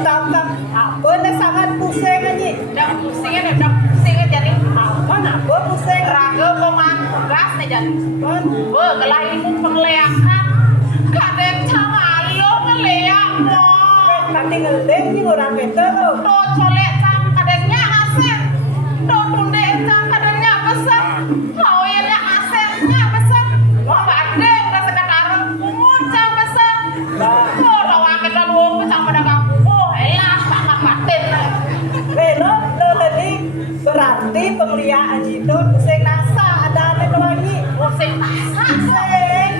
Tahu apa nak sangat pusing aja. Udah pusing aja nih. Apa pusing? Raga peman gas nih jadi. Kan Kelahimu pengleakan. Kadang sama lo ngeleak mo. nanti ngeleng ni orang kita lo. Do colek sang kadangnya hasil. Do tunde sang kadangnya besar. Kau yang hasilnya besar. Badeng rasa kataran kumut sang besar. Oh rawang kita luang besar pedagang. Oh elah sangat batin. Lo tadi berarti pemeliharaan itu pusing nasa ada lagi. Pusing nasa. Pusing.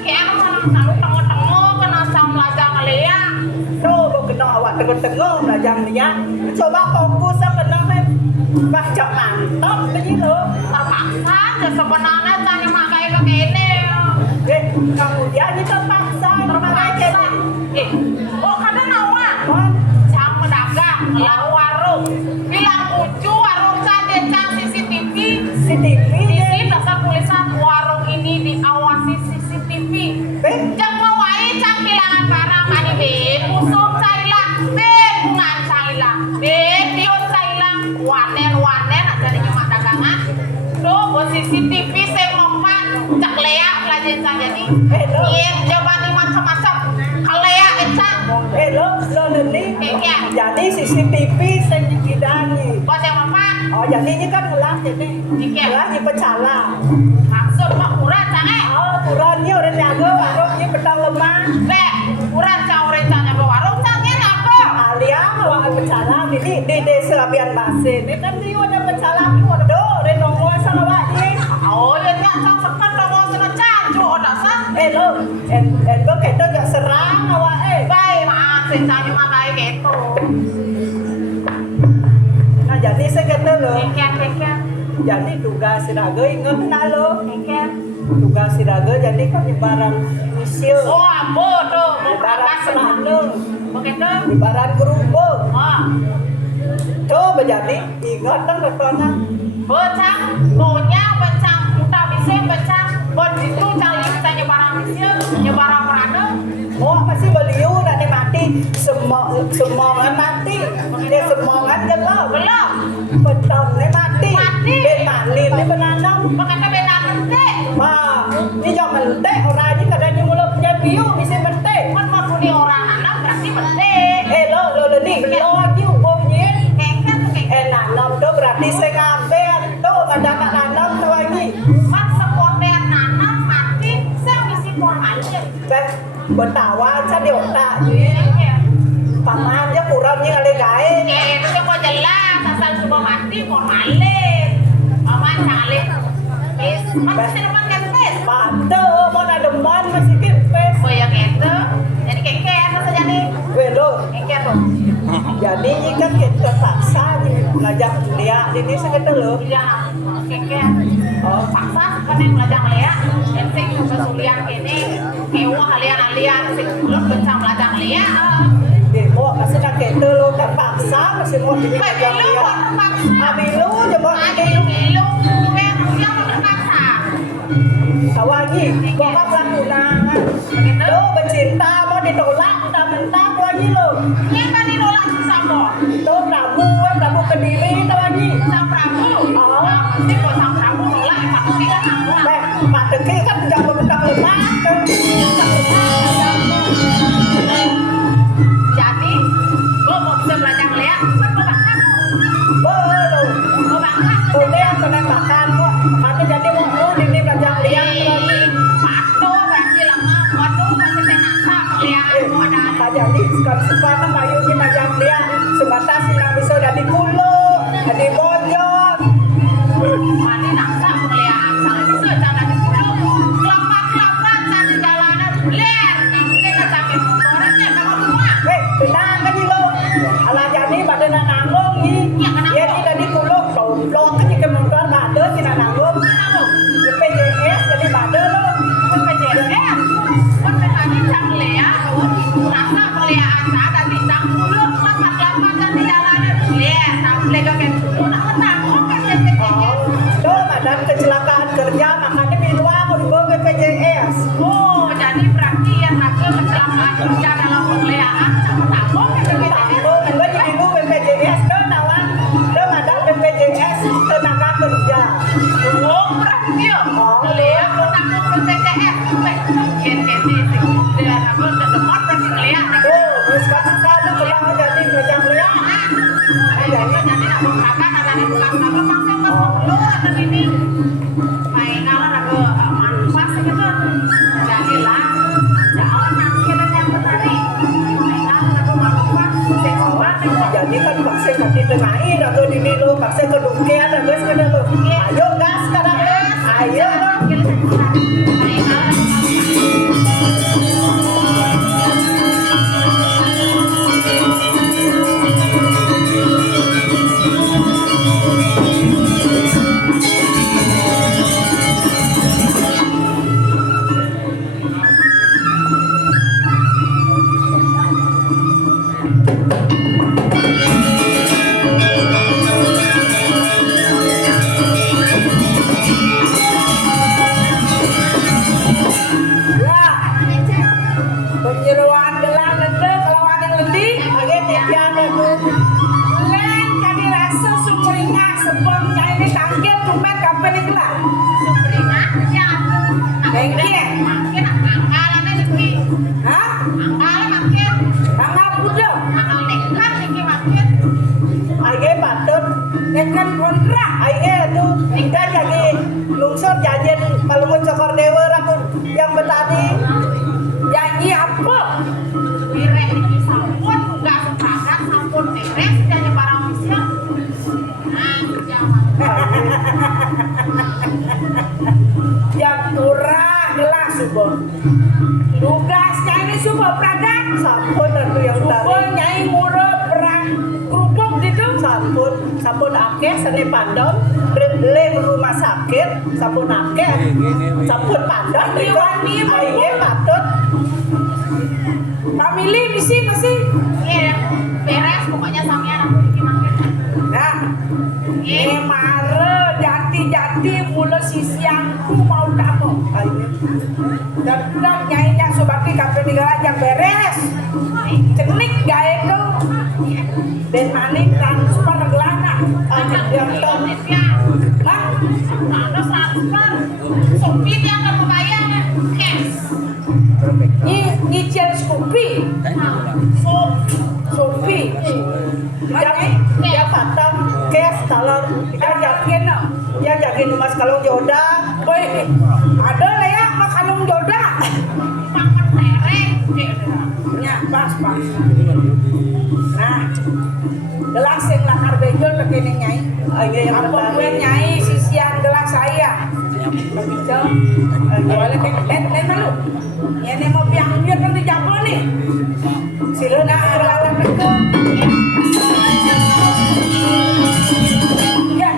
Kayak orang selalu tengok-tengok kena sang belajar ngeliat. Coba kena awak tengok-tengok belajar dia. Coba fokus sama nama baca mantap begitu. Terpaksa sebenarnya tanya makai ke kene. Kemudian kita paksa Terpaksa. Oh kadang nawa. Sang pedagang ngelang warung. Bilang ucu warung saya cang CCTV. CCTV. Di sini dasar tulisan warung ini diawasi CCTV. Jam mawai cang kehilangan barang mani be pusuk cailah be bungan cailah be pion cailah wanen aja di cuma dagangan do buat CCTV saya mempan cak leak pelajaran saya jadi iya jawaban macam-macam kalea cang Lo nanti Kayaknya. jadi CCTV saya dikidangi. buat yang mempan Oh jadi ini kan ulah jadi Iya. ulah di pecala. maksud mah kurang cang Oh kurangnya orang jaga warungnya petang lemah. be kurang cang orang cangnya bawa warung cangnya apa Alia awak pecala ini di desa Abian Basin. Ini kan dia ada pecala do renongo sama awak ni. oh ya nyak cang sepat dong kena cancu odak sah Lo lo kita gak serang awak baik maaf saya makai gitu Nah jadi saya kata lo. kengket Jadi tugas siraga ingat nak lo. kengket Tugas siraga jadi kan barang misil. oh ambo tuh mau Barang berangkat selanda. begitu Barang kerubuk. oh Coba jadi ingat kan rupanya. becang gonya becang muta bisa becang bon itu cari bisa nyebarang bisa nyebarang merana Oh masih beliau nanti mati semongan mati. Dia semongan gelap. belum Petang ni mati. Mati. Ben malin ni benanam. begitu beda nanti Ma, ni jangan mentek orang ni kadang-kadang mula punya biu bisa mentek. kan mau punya orang anak berarti penting Lo ni belum lagi umumnya. kengket Nanam tu berarti saya ngambil tu ada nak nanam tu lagi. mas sekolah nanam mati saya misi formalnya Bertawa saya di otak ni. Paman je kurangnya kali gaya. itu yang mau jelas asal coba mati formalin aman salin masih depan kempes Pada mau ada depan masih kempes. oh ya gitu jadi kengket saja nih Belum. kengket tuh Jadi ni kan kita paksa ni belajar lihat ini sekitar lo. ya kengket oh paksa kan yang belajar lihat penting juga sulian kene ewa kalian sing belum bencang belajar lihat Demo masih nak kita lo terpaksa masih mau jadi baik belajar lu lihat. mau terpaksa Abilu je mau Aduh, lu yang terpaksa Awagi, bapak lakukan. Lo bercinta mau ditolak, mentah-mentah lagi lo. yang tadi nolak sama Lo Prabu Kediri itu lagi. sang Prabu pasti kok sang Prabu nolak pasti tidak sama Pak Teki kan jangan mentang lemah. jadi lo mau bisa belajar lihat kan mau makan Belum. mau makan Boleh yang pernah makan kok. Kami jadi mau ini belajar lihat lagi. patuh berarti lemah waduh masih tenasa kelihatan mau ada Tak jadi sekarang kayu ni belajar lihat. Sebatas yang bisa dari kulo, dari bojong. mati naksa kelihatan sangat bisa jangan di pulau kelapa cari jalanan ler kita sampai orangnya memang rumah Tenang kan ni lo. Alah jadi pada nak nanggung ni. Ya, kenapa? Dia ni dari kulo, blok kan jika mengeluar pada tidak nanggung. Di PJS jadi pada lo. pun PJS pun petani cang lea rasa kelihatan ada di cang dulu kelapa cari jalanan ler sampai ke dulu nak menang oke Lo badan kecelakaan kerja makanya minuman mau BPJS. oh jadi berarti yang hasil kecelakaan kerja dalam pemeliharaan sama Oh, perang dia. Lea lu nak ngurus TTS. GTT sih. Dia nak ngurus demot berarti Lea. Oh, terus kasih tahu kalau jadi macam Lea. Jadi nak makan ada di bukan apa masih belum ada ini. Main kalau nak manfaat gitu. Jadilah jangan nak kira yang bertari. Main kalau nak manfaat sekolah. Jadi kan paksa nanti tengahin atau di lo paksa kedungkian atau sekedar lo. Ayo gas sekarang. Ayo. Penyeruan gelang lende kalau ada yang lebih agen tipian aku len jadi rasa sumringa sebelum ini tangkil tumen kapan ini lah Sumringa ya. Bengke. Makin angkalan rezeki. hah Angkalan makin. tanggal pudo Angkal nekat niki makin. agen patut nekan kontrak agen tuh kita jadi lungsur jajan kalau mau cokor dewa aku yang betani janji apa Birek niki sampun enggak sepakat sampun beres dan barang siap. Nah, jangan. yang turah gelas subon tugasnya ini subon peragat sampun dan yang subon nyai murah perang kerupuk gitu sampun akeh seni pandon le rumah sakit sampun akeh sampun pandon wani aye patut family misi masih Iya, beres pokoknya sampean aku niki makin. nah Iya. mare jati mula sisiangku mau kamu ayo dan nyainya subakti kapan negara yang beres cenik gae tuh dan manik transfer gelana Anak yang yang tahu ya. kan Ada transfer. Sopir yang akan membayar cash. nyicil Scoopy Sophie yang patang cash talon yang yakin mas kalung joda boy ada lah ya mas kalung joda Pakai tereng. ya pas nah gelas yang lakar bejol begini nyai apa gue nyai sisian gelas saya begitu boleh dan malu ya ini mau piang dia kan dijago nih siluna arwatan itu ya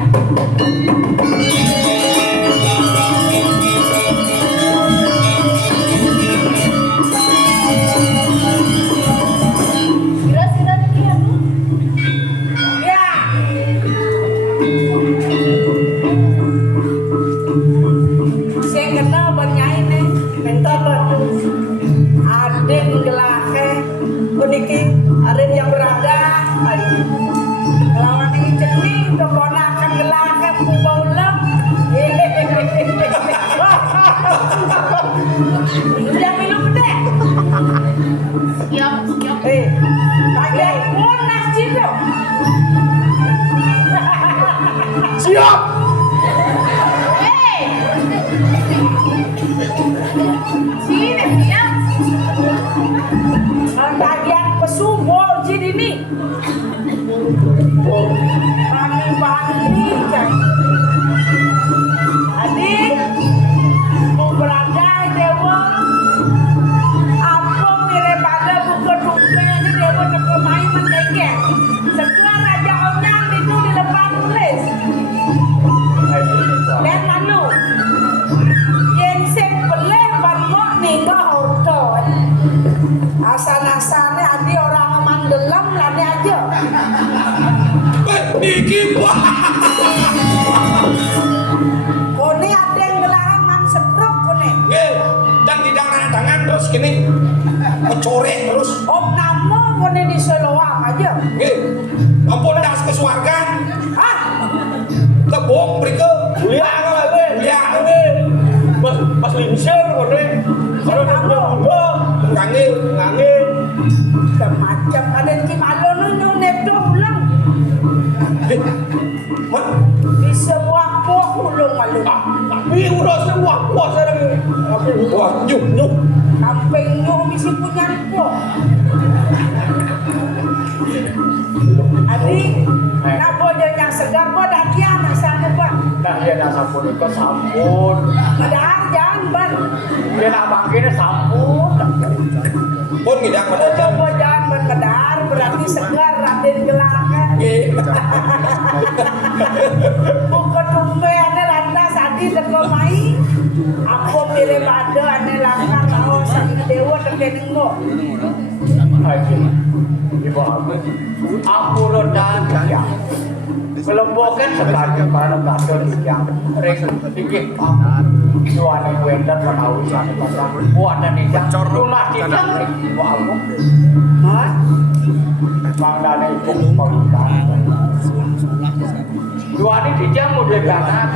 saya kenal bernyai nih mentor adik gelake kuniki ada yang berada lawan ini cening keponakan gelake kubau lem udah minum deh Siap. lagi monas cido Siap. Hei. Sini siap. bagian pesumbol jadi nih bani adik mau berada dewa apa mirip pada buka dumpenya ini dewa terkemain mentega setelah raja onyang itu dilepas tulis dan lalu jensen peleh banyak ninggal horto asan-asannya adi orang mandelam lani aja Dikit wah. kone ada yang gelarang man setruk kone Dan tidak ada tangan terus gini. Kecorek terus. om namo kone di Soloam aja Ampun das kesuargan. hah Tebong mereka. ya kalau gue Mat. Di sebuah buah ulung malu. Tapi udah sebuah buah sekarang. Wah, nyuk. Kampengnya misi punya buah. Adik, napa dia yang segar buah dah kian sana buah. Nah, ya nak sampun itu sampun. Padahal jangan ban. Dia nak bangkitnya sampun. Pun ngidang pada jam. Coba jangan ban padahal berarti segar Raden Gelangan. Bukan tumbe ane lantas adi teko mai. Aku mirip ada ane langkah lawan sang dewa tekening mo. Haji, ibu aku rodan ya. Kelompokan sekarang pada kado yang ring tinggi tuan yang wendan menawi satu pasang buat dan yang rumah tidak ibu aku. Hah? Mangdane ibu pamitan. Dua ini dijang mudah kanan.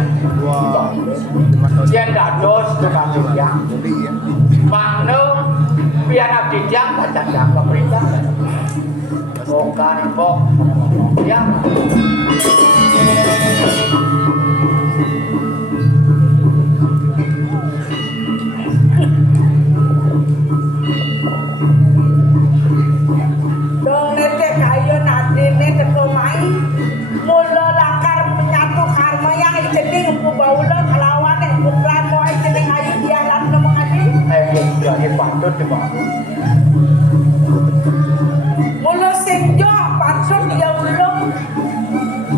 Yang dados dengan dijang. Mangno biar abdi jang baca jang pemerintah. Bukan ibu yang Dong nete kayu nadine teko mai. Mula lakar menyatu karma yang icening ku baula kelawan bukan mo icening ayu dia lan ngomong adi. jadi patut ibu. Mula senjo patut dia ulung.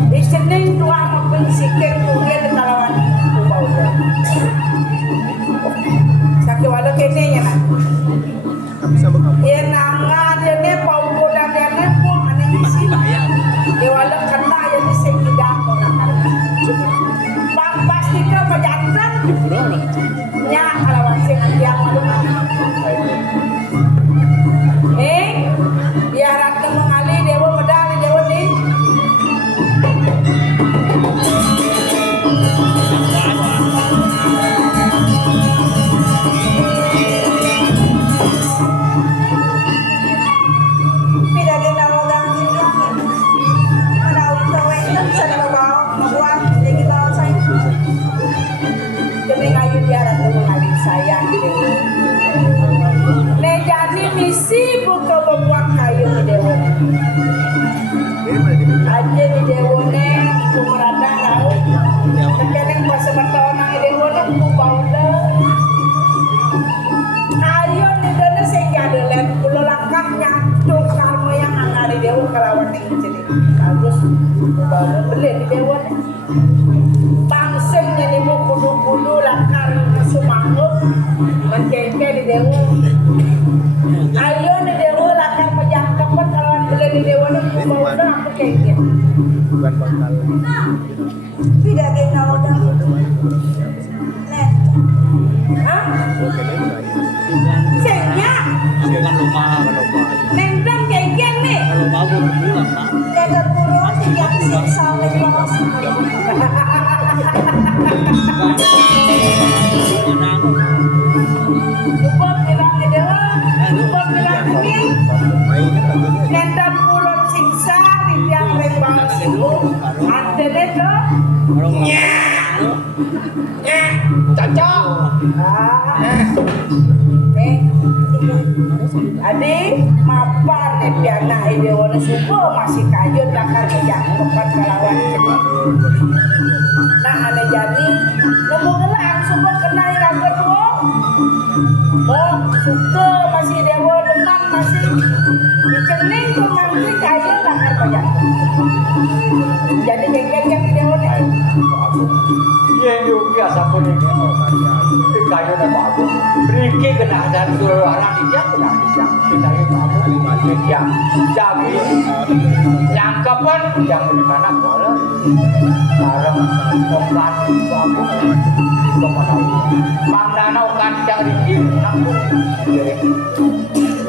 Icening tua membensikin kuil kelawan ku baula. Sakit walau kene nya nak. Dia nanga dia ne pau dan dia ne pun ane isi. Dia walau kena ya di sekidang nakar. Bang pasti ke pejantan. Nya kalawan sing dia malu. Dia rata mengali dewa medali dewa ni. Kening ayu dia rata mengali sayang dewa. Ne jadi misi buka membuat kayu dewa. Aja di dewa ne kumerada rau. Tekening pas bertahun dewa ne ku baula. Ayo ni dana sing jadi lek kula langkah nyatu karma yang angari dewa kelawan ning jadi. Bagus ku baula beli di dewa ne. Bangseng ni mo kudu-kudu langkar sumangup mencengke di dewa. Ayo ni dewa lakar menjangkapan kalau beli di dewa ni bawa dah aku kengke. Bukan bakal. Tidak kena udah. Nek. Hah? Senya. Bukan rumah. Nendang kengke ni. Kalau mau pulang, Pak. Kita turun yang siksa oleh bawah Lupa bilang ni dewa. Lupa bilang ni. Nendang pulang siksa di tiang lembang situ. Ada dedo. Cocok. Adik, mapan nih piana ide warna subuh masih kayu takar yang tempat kalawan cepat. Nah ane jadi nemu gelang subuh kena yang kedua. Oh suka masih dewa deman masih dicening tuh mantri kayu takar banyak. Jadi geng-geng di dewa nih. Iya juga biasa pun ini. Kayu dan babu. Beriki kena dari seluruh orang dia kena dia. Kita ini babu dia. Jadi nyangkapan yang di mana boleh. Sekarang obat babu kepada Mandana kan yang di nampun.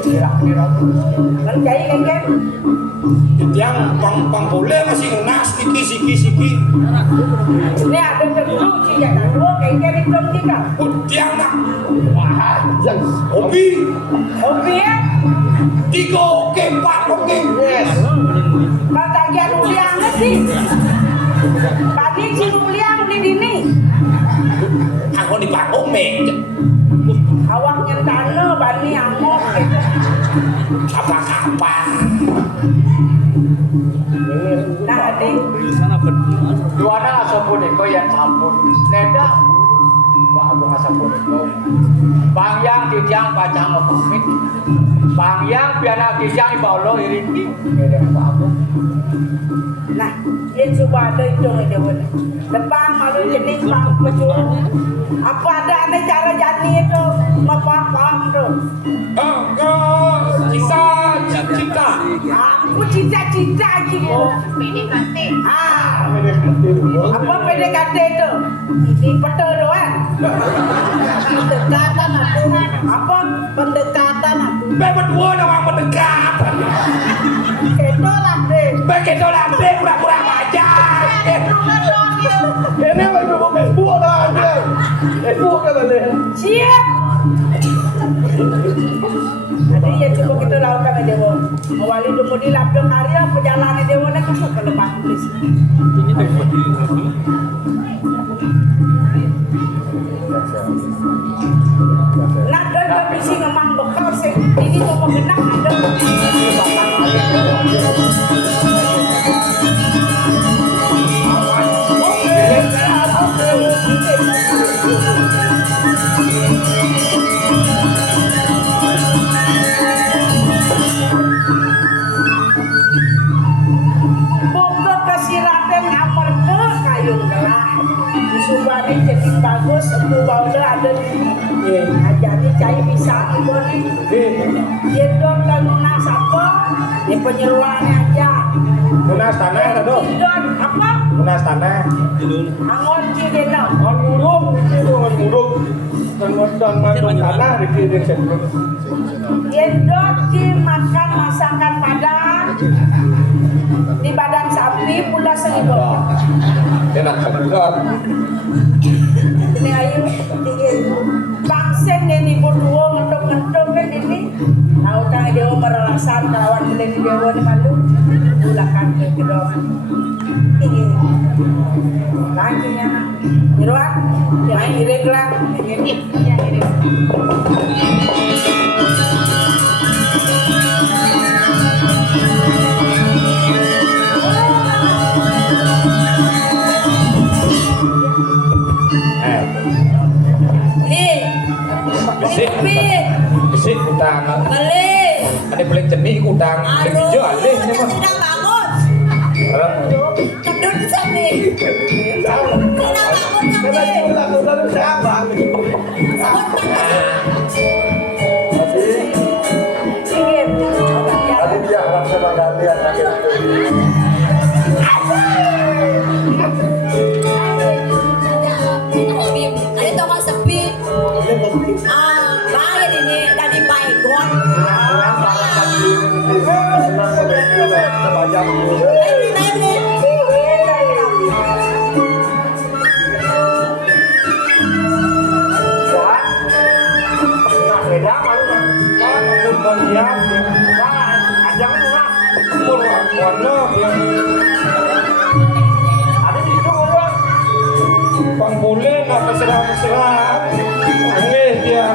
Kira-kira Kerjai geng-geng. Yang pang boleh masih ngunas siki. Ini ada kedua sih ya kedua geng-geng itu juga. Utiang nak. Hobi. Hobi ya. 3 oke, 4 oke. yes. Kata dia uliang sih. Tadi si Mulia beli dini. Aku di Pakung mek. Awak nyentane bani amok. Apa-apa. Nah, adik. Sana berdua. Duana sampun iko yang sampun. Neda. Wah, aku sampun iko. Bang yang dijang pacang ngomit. Bang yang piana dijang ibaulo iriki. Neda aku. Nah, dia coba ada itu aja boleh. Depan malu jenis bang pecul. Apa ada cara jadi itu? Paham tu. Cita. Aku cita-cita jibo. PDKT. Apa PDKT itu? Betul doan. Pendekatan aku. Apa pendekatan aku? Berdua orang mendekat. Itulah deh. Begitu nanti pura-pura aja. Ini lagi mau Facebook lah dia. Facebook kan dia. Siap. Ada ya cukup kita lakukan aja bo. Awali dulu di lapdong karya perjalanan dia mana kesuk ke lepas tulis. Ini tuh berdiri. Nak dah bisi ngomong bekal sih. Ini tuh mengenang ada. Buka kesiraten amarga kayung gelah. Disubani jadi bagus, aku baulah ada di ajani cai bisa ibu nih. Jedon dan lunas apa? Di penyeruannya aja. Lunas tanah itu dong. Jedon apa? Lunas tanah. Angon cidena. Tanah dikirim sebelum. Jedon ki makan masakan Padang. Di badan sapi pula seribu. Enak bener. Ini ayu bangsen ini berdua ngetuk-ngetuk kan ini. Tahu kan dia merelasan kawan beli dia ni malu. Ulakan ke kedongan. Ini lagi ya. Iruan, yang irek lah. Ini. Ya, ini. Bisik utang. Balik. Ada pelik jenih utang. Hijau alih ini mah. Sedang bangun. Orang Kedut sini. Sedang bangun sini. Tadi dia orang memang gantian lagi. Ada toko sepi. Bahaya ini dari Baygon. Bang boleh nggak mesra-mesra? Angin dia.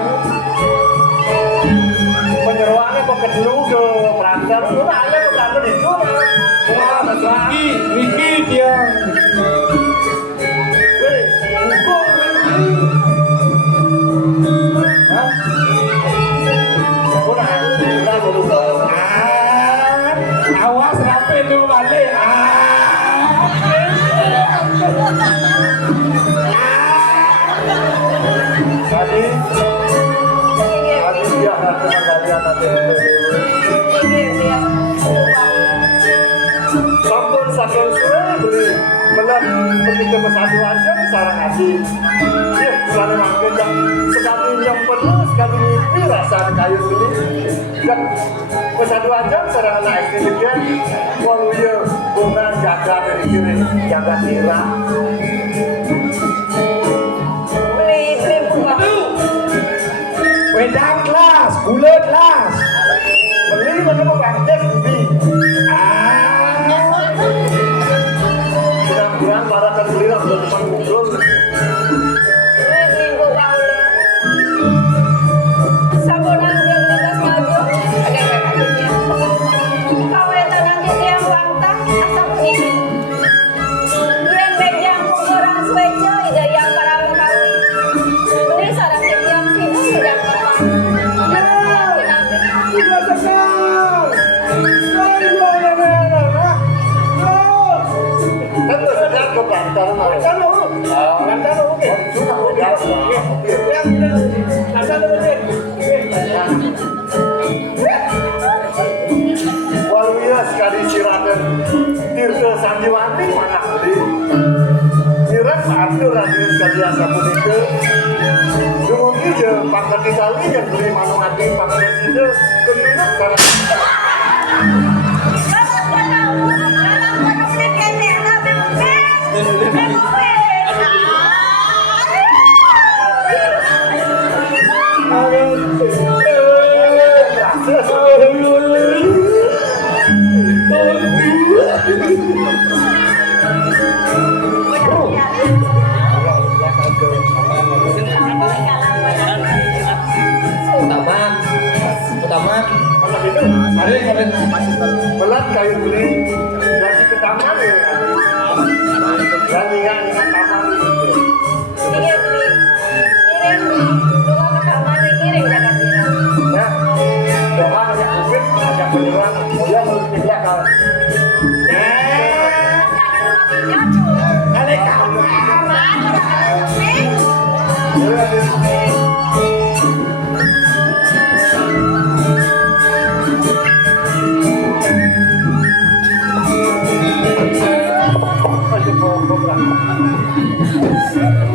Penyeruannya kok kedulu ke perangkat itu ada ke perangkat itu Wah, Riki dia. Awas rapi lu balik. tadi dia nanti menggantian nanti sampun saking suwe beli benar begitu pesatu aja sarang hati ya bulan makin jam sekali yang penuh sekali mimpi rasa kayu ini dan pesatu aja sarang anak istri dia walau ya bunga jaga dari kiri jaga tira Wedang kelas, bulat kelas. beli mana mau bangkit beli mudah-mudahan antara mau. Antara oke. Sudah udah. Yang antara oke. Waluya sekali sirakan Tirta Sanjiwati mana di Sirat atur hadirin sekalian sapunika Dungun ije pangkat ditali yang beli manung hati pangkat itu Ketunjuk karena Utama. belat kayu beli dari ke taman ya dan ingat taman itu ya doa hanya kubit ada penyuruhan dia harus tidak kalau Kali kamu.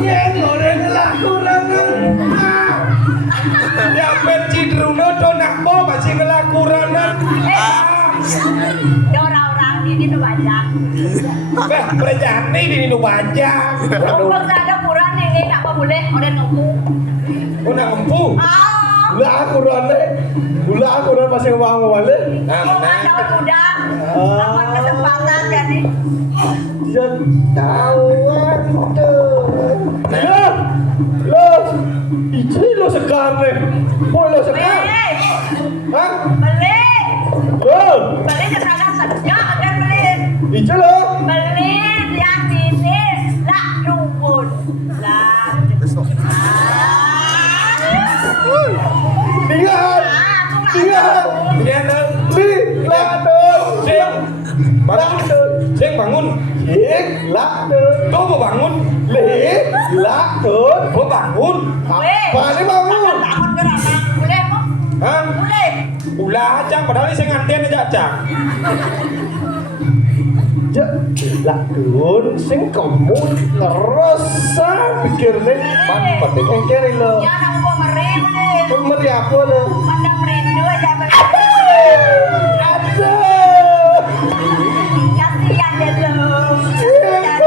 Yang orang kelakurangan. Ya pencidruno donak po masih kelakurangan. Orang-orang ini tuh banyak. Beh, berjani di nu wajah. Umpang ada kurang ini nggak boleh udah nunggu. Udah empu. Lah akuran masih ngomong wale. Mau ada udah. Dapat kesempatan jadi. Tawan tuh. Lo, itu lo sekarang. Boy lo sekarang. Hah? Beli. Lo, Beli sekarang saja akan beli. itu lo. Beli yang ini lah rumput. Lah. Tinggal. Lihat dong. Li, lah tuh. Sing bangun. Cik, lah tuh. Kau mau bangun? Li, lah tuh. Kau bangun? Apa ini bangun? Bangun gerana. Boleh kok? Hah? Boleh. Ulah acang padahal ini saya nganten aja acang. Ya, lah tuh. Sing kamu terus pikirnya. Pan penting. Kengkeri lo. Ya nak gua meri. Meri apa lo? Mana merindu aja beli. Ada. Kasihan dia tuh. Gitu benar.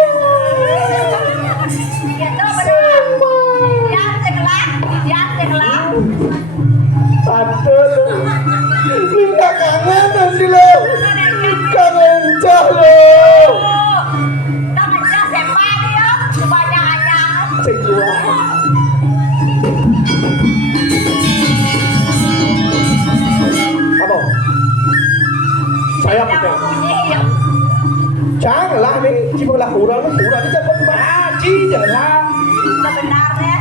Yang sekelah. Ada lo. Minta kangen sih lo. Kangen cah lo. Tangan jas sepa dia. Kebanyakannya. Cek gua. Apa? Saya Yang pakai. bunyi ya. Janganlah nih, cuma lah kurang ini dapat Aji janganlah. Sebenarnya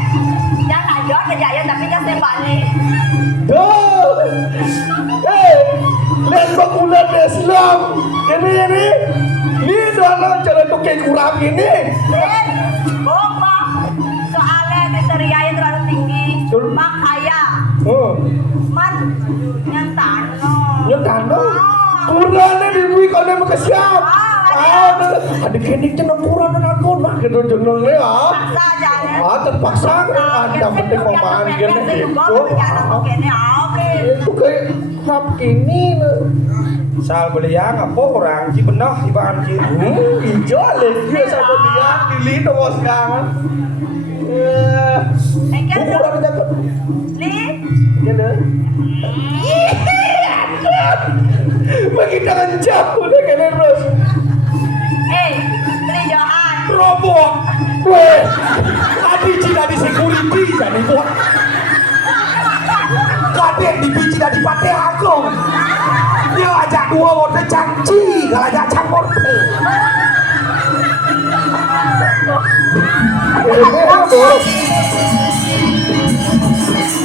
jangan aja kejayaan tapi jas sepa nih. Tuh, lihat bakulan Islam ini, dalam jalan tukang kurang ini. Boba. Soalnya kriteria yang terlalu tinggi. Makanya man nyantan no. Nyentano, kurangnya dibuat kau nih makasiap. Ada kenik cenah kurang aku nak gitu jeneng ya. Paksa aja. Terpaksa ada penting pemain gini gitu. Itu kayak hap ini. Sal beliang apa orang ci benah ibaan ci. Hijau lagi sama dia di bos sekarang. Kurang dapat. Gila. Begitu jauh udah kena terus. beli johan. Robot. Weh. Tadi cina di security jadi bot. Kadek di biji dari pate aku. Dia ajak dua worte cangci, kalau ajak campur.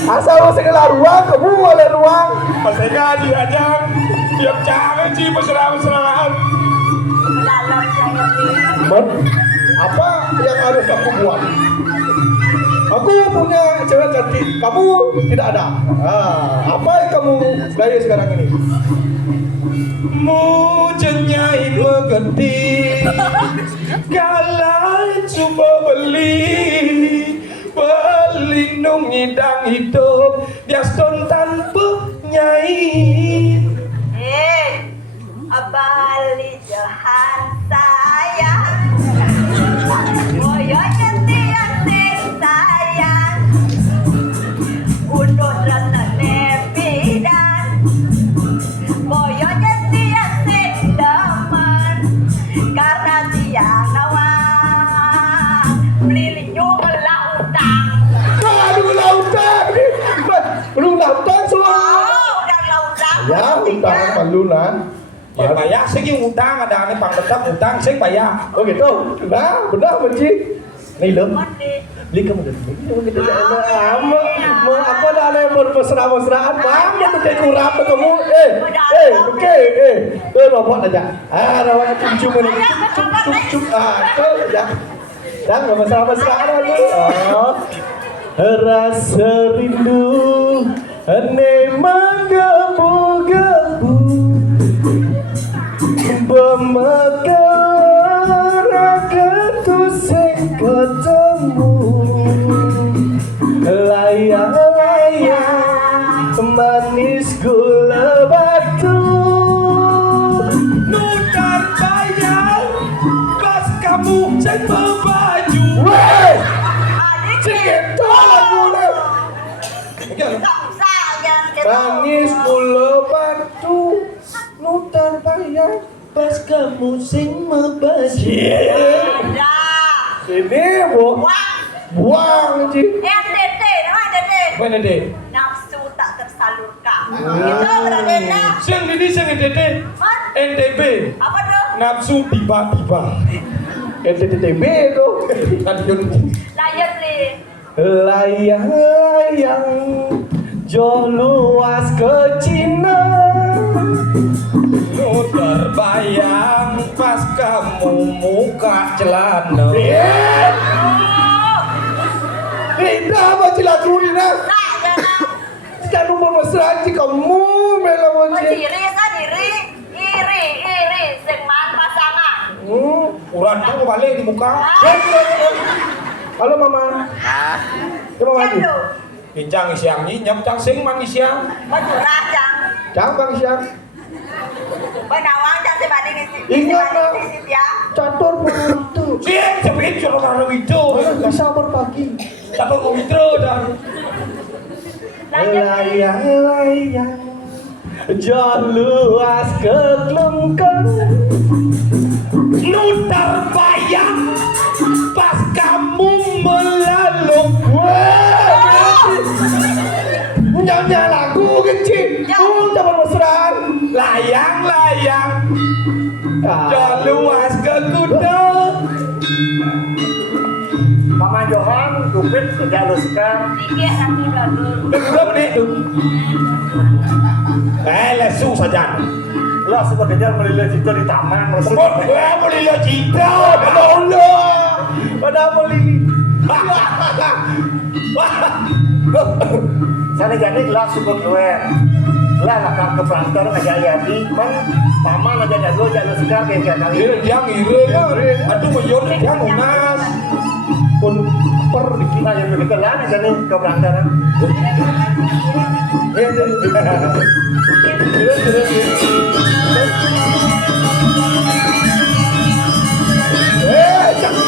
Asal masih kena ruang, kamu boleh ruang. Mereka diajak tiap cara ci mesra-mesraan. Man, Apa yang harus aku buat? Aku punya cewek cantik, kamu tidak ada. Apa yang kamu gaya sekarang ini? Mujenyai mengerti, galai coba pelindung hidang hidup, biaston tanpa nyai. Abali jahan sayang, boyo nyetian sing sayang, undur rasa nepidan, boyo nyetian sing demen, karena dia nawang, beli juga lautang. Aduh lautan, belum lautan semua. Oh, udah lautang. Ya, utang palunan. Ya bayar segi utang ada ni pang tetap utang sing bayar. Oh gitu. Nah, benar benci. Nih lo. Mandi. Beli kamu dah. Mau apa dah ada yang bermesra-mesraan? Bang, mau pakai kurap kamu. Oke. Tuh robot aja. Rawat cium ini. Cup. Tuh ya. Dan enggak mesra-mesraan lagi. Oh. Rasa rindu ane menggebu-gebu. Bermekar aku sing ketemu, layang-layang manis gula batu, nutar bayang pas kamu cek baju. Weh, cek tolong manis gula batu, nutar bayang pas kamu sing membaju. Ini buang Ci. NDT, nama NDT. Mana deh? Nafsu tak tersalurkan. Itu berarti nak. Sing ini sing NTT. NTB. Apa tuh? Nafsu tiba-tiba. NTTB itu. Stadion. Layan nih. Layang-layang jauh luas ke Cina. Terbayang pas kamu muka celana. Indah macam lagu ni nak. Tak jangan. Jangan lupa mesra ci kamu melawan ci. Iri, sengman pasangan. Uran tu balik di muka. Halo mama. Terima kasih. Jangan. Bincang siang ni nyam cang sing mang siang. Betul rajang. Jangan bang siang. Benawang jangan sebanding di sini. Ingat nak. Ya. Catur itu. Siang sepit kalau kalau itu. Bisa berbagi. Tapi kau itu dah. Layang-layang jauh luas ke Kelungkung, Nutar bayang pas kamu melalui. Nyanyi lagu kecil. Jangan mesraan. Layang-layang jauh luas ke Kudus. Mama Johan, Dupit, Jaluska. Sikit nanti dulu. Belum ni tu. Lesu saja. Lah sepertinya melihat cinta di taman. Maksud Boleh lo cinta. Pada beli. sana jadi lah suka keluar. Lah nak ke pelantar aja Yadi. Man, paman aja jago Jaluska kayak kali. Dia ngire ya. Aduh mayor dia unas. Pun per dikit. Nah yang lebih kelan aja nih ke pelantaran. Jangan.